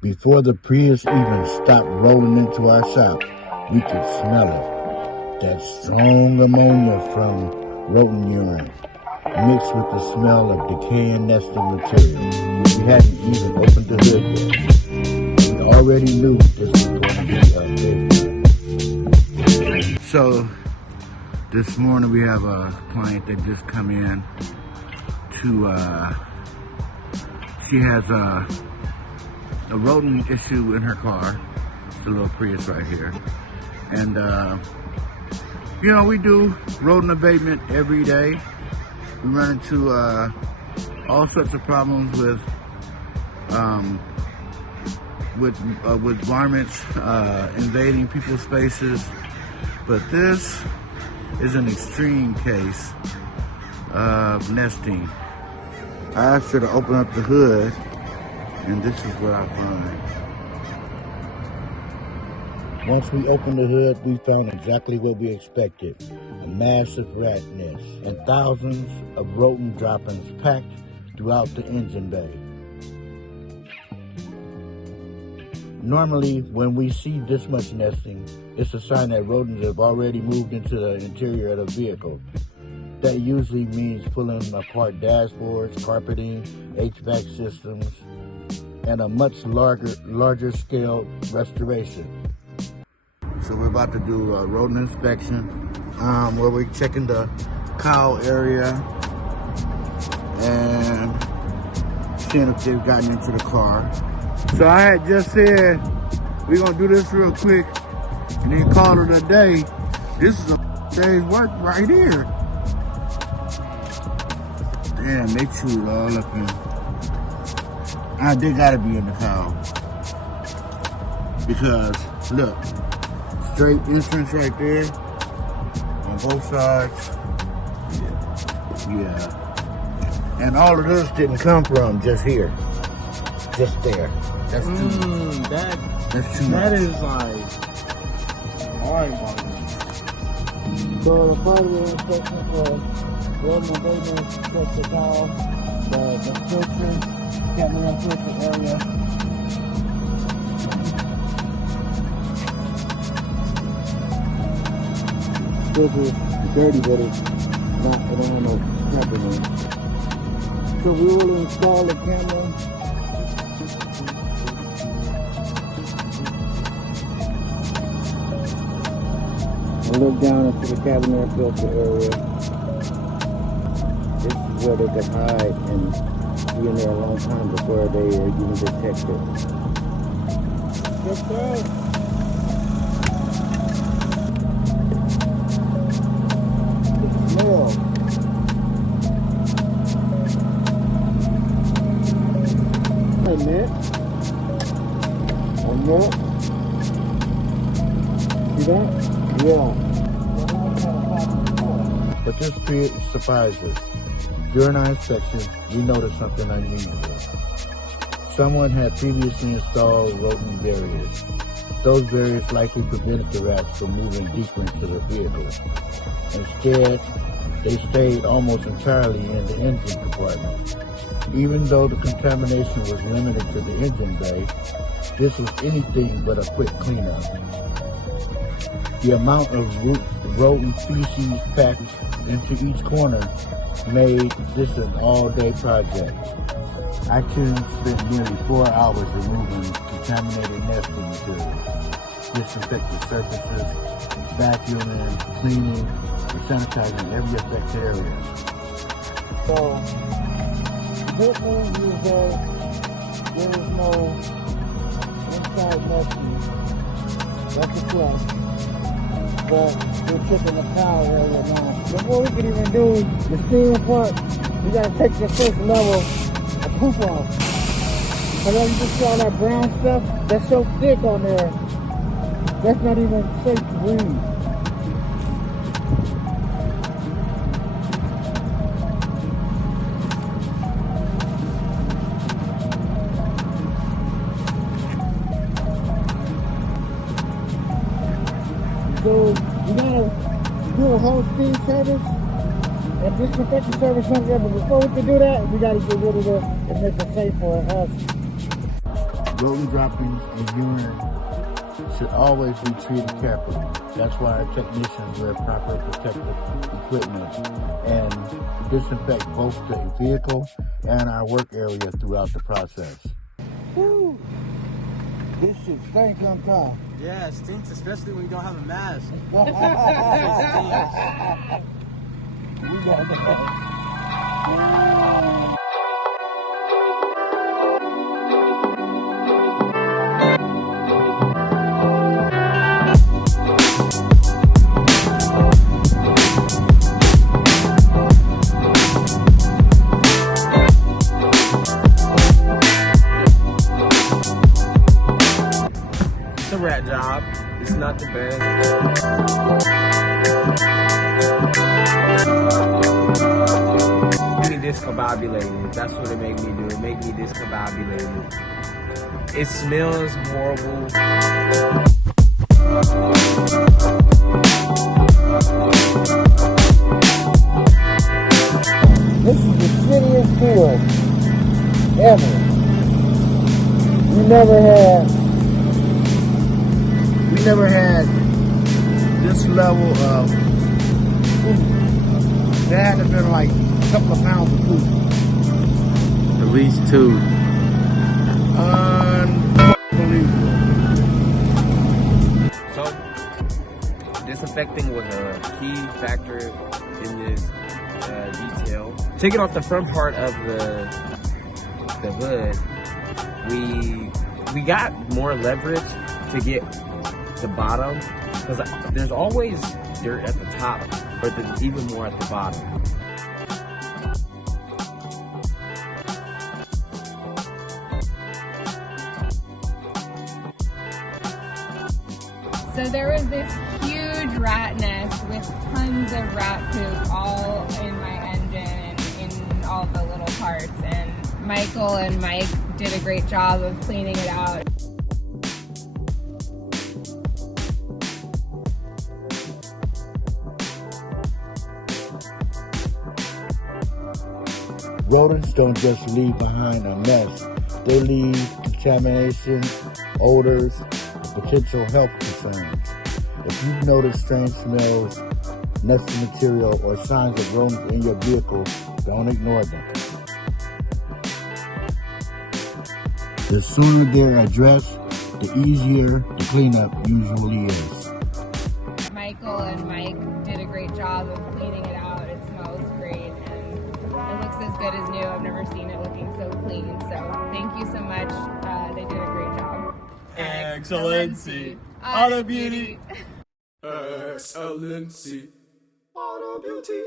Before the Prius even stopped rolling into our shop, we could smell it. That strong ammonia from rodent urine, mixed with the smell of decaying nesting material. We hadn't even opened the hood yet. We already knew this was going to be a big one. So, this morning we have a client that just come in to, she has a rodent issue in her car. It's a little Prius right here. And, you know, we do rodent abatement every day. We run into all sorts of problems with varmints invading people's spaces. But this is an extreme case of nesting. I asked her to open up the hood, and this is what I find. Once we opened the hood, we found exactly what we expected. A massive rat nest and thousands of rodent droppings packed throughout the engine bay. Normally, when we see this much nesting, it's a sign that rodents have already moved into the interior of the vehicle. That usually means pulling apart dashboards, carpeting, HVAC systems, and a much larger scale restoration. So we're about to do a rodent inspection, where we're checking the cow area and seeing if they've gotten into the car. So I had just said we're gonna do this real quick and then call it a day. This is a day's work right here. Damn, they chewed all up in. They gotta be in the cow. Because, look, straight entrance right there on both sides. Yeah. And all of this didn't come from just here. Just there. That's too much. That's too much. That is like, alright, so the part of the inspection for rodent abatement, check the cow, the filter, cabinet filter area. Filter is dirty, but it's not, it don't have no crap in it. So we will install the camera. Look down into the cabinet filter area. This is where they could hide and be in there a long time before they are even detected. Yes, sir. The smell. And that. And that. See that? Yeah. But this surprised us. During our inspection, we noticed something unusual. Someone had previously installed rodent barriers. Those barriers likely prevented the rats from moving deeper into the vehicle. Instead, they stayed almost entirely in the engine compartment. Even though the contamination was limited to the engine bay, this was anything but a quick cleanup. The amount of rodent feces packed into each corner made this an all-day project. Our team spent nearly 4 hours removing contaminated nesting material, disinfecting surfaces, vacuuming, cleaning, and sanitizing every affected area. So, the good news is that there is no inside nesting. That's a plus. But we're checking the cow area now. Before we can even do the steam part, we gotta take the first level of poop off. Because you just see all that brown stuff, that's so thick on there, that's not even safe to breathe. So you gotta do a whole steam service and disinfecting service somewhere, but before we can do that, we gotta get rid of this and make it safe for us. Rodent droppings and urine should always be treated carefully. That's why our technicians wear proper protective equipment and disinfect both the vehicle and our work area throughout the process. Woo. This shit stink on top. Yeah, it stinks, especially when you don't have a mask. We got that. It's a rat job. It's not the best. Make me discombobulated. That's what it made me do. It made me discombobulated. It smells horrible. This is the shittiest field ever. We never had this level of food. There had to have been like a couple of pounds of food. At least 2. Unbelievable. So, disinfecting was a key factor in this detail. Taking off the front part of the hood, we got more leverage to get the bottom, because there's always dirt at the top, but there's even more at the bottom. So there was this huge rat nest with tons of rat poop all in my engine and in all the little parts, and Michael and Mike did a great job of cleaning it out. Rodents don't just leave behind a mess. They leave contamination, odors, and potential health concerns. If you've noticed strange smells, nasty material, or signs of rodents in your vehicle, don't ignore them. The sooner they're addressed, the easier the cleanup usually is. Michael and Mike did a great job of cleaning it out. It smells great and it looks as good as new. I've never seen it looking so clean. So thank you so much. They did a great job. Excellency, Auto beauty. Excellency, auto beauty.